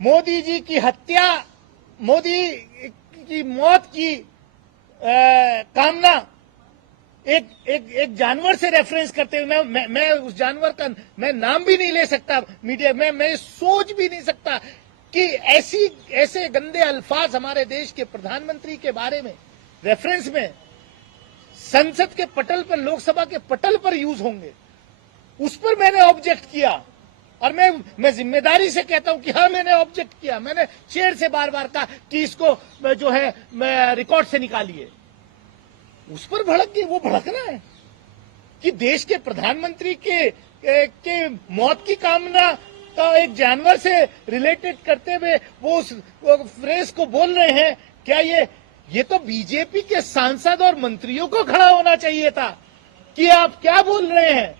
मोदी जी की हत्या, मोदी की मौत की कामना एक जानवर से रेफरेंस करते हुए मैं उस जानवर का मैं नाम भी नहीं ले सकता मीडिया में, मैं सोच भी नहीं सकता कि ऐसे गंदे अल्फाज हमारे देश के प्रधानमंत्री के बारे में रेफरेंस में संसद के पटल पर, लोकसभा के पटल पर यूज होंगे। उस पर मैंने ऑब्जेक्ट किया और मैं जिम्मेदारी से कहता हूं कि हाँ, मैंने ऑब्जेक्ट किया। मैंने चेयर से बार बार कहा कि इसको जो है रिकॉर्ड से निकालिए। उस पर भड़क गए। वो भड़कना है कि देश के प्रधानमंत्री के मौत की कामना का एक जानवर से रिलेटेड करते हुए वो उस फ्रेज को बोल रहे हैं। क्या ये तो बीजेपी के सांसद और मंत्रियों को खड़ा होना चाहिए था कि आप क्या बोल रहे हैं।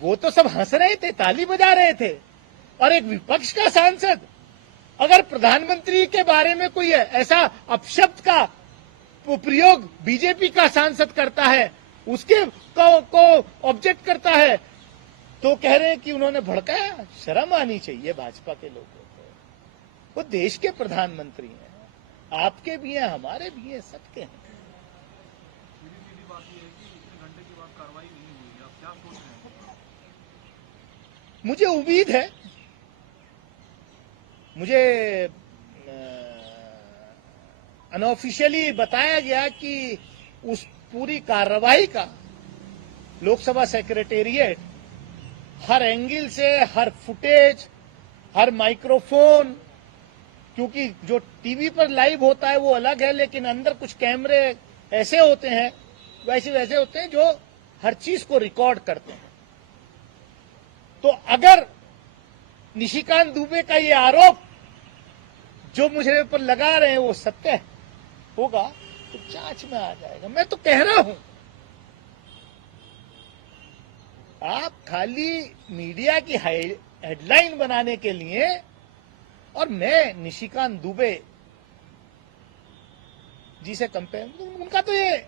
वो तो सब हंस रहे थे, ताली बजा रहे थे। और एक विपक्ष का सांसद अगर प्रधानमंत्री के बारे में कोई ऐसा अपशब्द का प्रयोग बीजेपी का सांसद करता है, उसके को ऑब्जेक्ट करता है, तो कह रहे हैं कि उन्होंने भड़काया। शर्म आनी चाहिए भाजपा के लोगों को। वो देश के प्रधानमंत्री हैं, आपके भी हैं, हमारे भी हैं, सबके हैं। सीधी बात यह है कि इतने घंटे के बाद कार्रवाई नहीं हुई, आप क्या सोच रहे हैं? मुझे उम्मीद है, मुझे अनऑफिशियली बताया गया कि उस पूरी कार्रवाई का लोकसभा सेक्रेटेरिएट हर एंगल से, हर फुटेज, हर माइक्रोफोन, क्योंकि जो टीवी पर लाइव होता है वो अलग है, लेकिन अंदर कुछ कैमरे ऐसे होते हैं, वैसे होते हैं जो हर चीज को रिकॉर्ड करते हैं। तो अगर निशिकांत दुबे का ये आरोप जो मुझे पर लगा रहे हैं वो सत्य होगा तो जांच में आ जाएगा। मैं तो कह रहा हूं, आप खाली मीडिया की हेडलाइन बनाने के लिए, और मैं निशिकांत दुबे जी से कंपेयर, उनका तो ये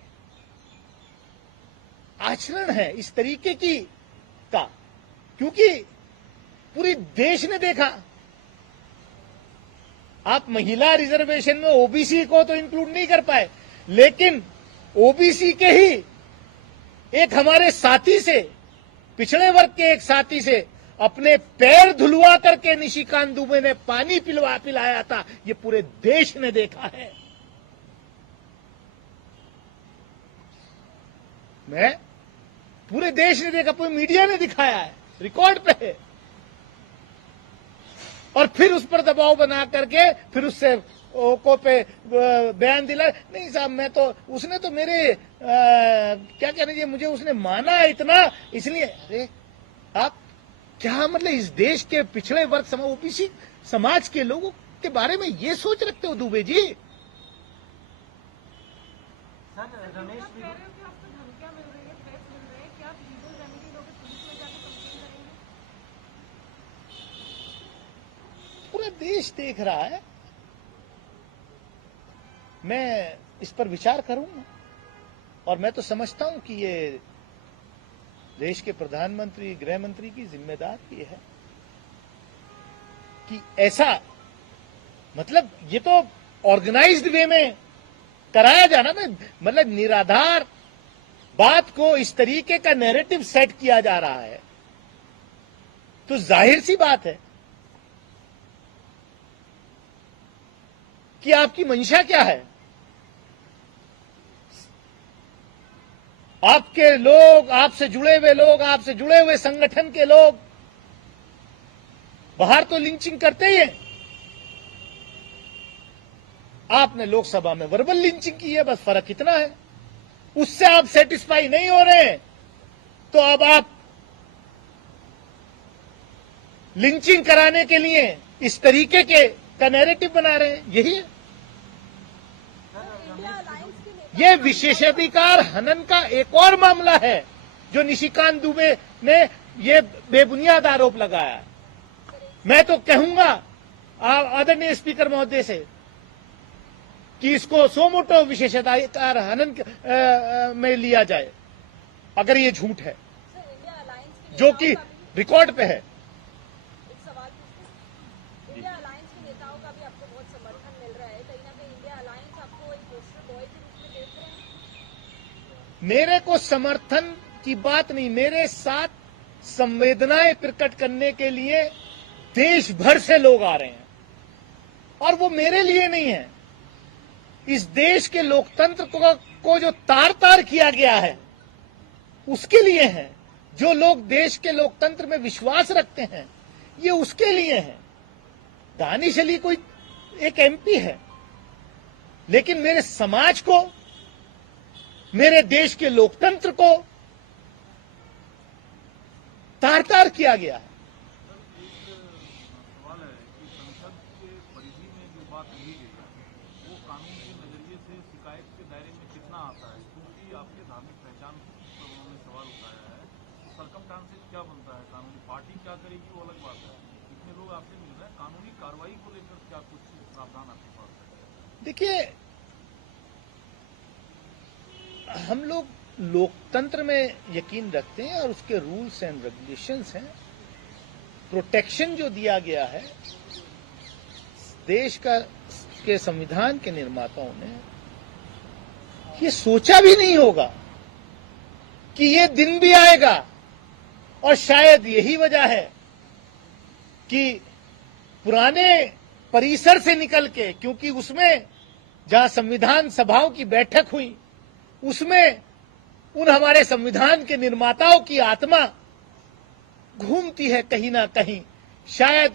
आचरण है इस तरीके की का, क्योंकि पूरी देश ने देखा। आप महिला रिजर्वेशन में ओबीसी को तो इंक्लूड नहीं कर पाए, लेकिन ओबीसी के ही एक हमारे साथी से, पिछड़े वर्ग के एक साथी से अपने पैर धुलवा करके निशिकांत दुबे ने पानी पिलाया था। ये पूरे देश ने देखा है। पूरे देश ने देखा, पूरे मीडिया ने दिखाया है, रिकॉर्ड पे है। और फिर उस पर दबाव बना करके फिर उससे को पे बयान दिला। नहीं साहब, मैं तो, उसने तो मेरे क्या कहना चाहिए, मुझे उसने माना इतना, इसलिए। अरे आप क्या मतलब इस देश के पिछड़े वर्ग ओबीसी समाज के लोगों के बारे में ये सोच रखते हो दुबे जी? पूरा देश देख रहा है। मैं इस पर विचार करूंगा और मैं तो समझता हूं कि ये देश के प्रधानमंत्री, गृह मंत्री की जिम्मेदारी है कि ऐसा, मतलब ये तो ऑर्गेनाइज्ड वे में कराया जाना ना, मतलब निराधार बात को इस तरीके का नैरेटिव सेट किया जा रहा है, तो जाहिर सी बात है कि आपकी मंशा क्या है। आपके लोग, आपसे जुड़े हुए लोग, आपसे जुड़े हुए संगठन के लोग बाहर तो लिंचिंग करते ही हैं। आपने लोकसभा में वर्बल लिंचिंग की है, बस फर्क इतना है। उससे आप सेटिस्फाई नहीं हो रहे हैं तो अब आप लिंचिंग कराने के लिए इस तरीके का नैरेटिव बना रहे हैं। यही है। ये विशेषाधिकार हनन का एक और मामला है जो निशिकांत दुबे ने ये बेबुनियाद आरोप लगाया। मैं तो कहूंगा आदरणीय स्पीकर महोदय से कि इसको सोमोटो विशेषाधिकार हनन में लिया जाए अगर ये झूठ है, जो कि रिकॉर्ड पे है। मेरे को समर्थन की बात नहीं, मेरे साथ संवेदनाएं प्रकट करने के लिए देश भर से लोग आ रहे हैं, और वो मेरे लिए नहीं है। इस देश के लोकतंत्र को जो तार तार किया गया है उसके लिए है। जो लोग देश के लोकतंत्र में विश्वास रखते हैं ये उसके लिए है। दानिश अली कोई एक एमपी है, लेकिन मेरे समाज को, मेरे देश के लोकतंत्र को तार तार किया गया है। सवाल है कि संसद के परिधि में जो बात कही गई है वो कानून के नजरिए से शिकायत के दायरे में कितना आता है, क्योंकि आपके धार्मिक पहचान पर उन्होंने सवाल उठाया है। तो सर्कमस्टांसेस क्या बनता है, कानूनी पार्टी क्या करेगी वो अलग बात है। इतने लोग आपसे मिल रहे हैं, कानूनी कार्रवाई को लेकर क्या कुछ प्रावधान आपके पास है? देखिए, हम लोग लोकतंत्र में यकीन रखते हैं और उसके रूल्स एंड रेगुलेशंस हैं। प्रोटेक्शन जो दिया गया है देश के संविधान के निर्माताओं ने, ये सोचा भी नहीं होगा कि ये दिन भी आएगा। और शायद यही वजह है कि पुराने परिसर से निकल के, क्योंकि उसमें जहां संविधान सभाओं की बैठक हुई उसमें उन हमारे संविधान के निर्माताओं की आत्मा घूमती है कहीं ना कहीं। शायद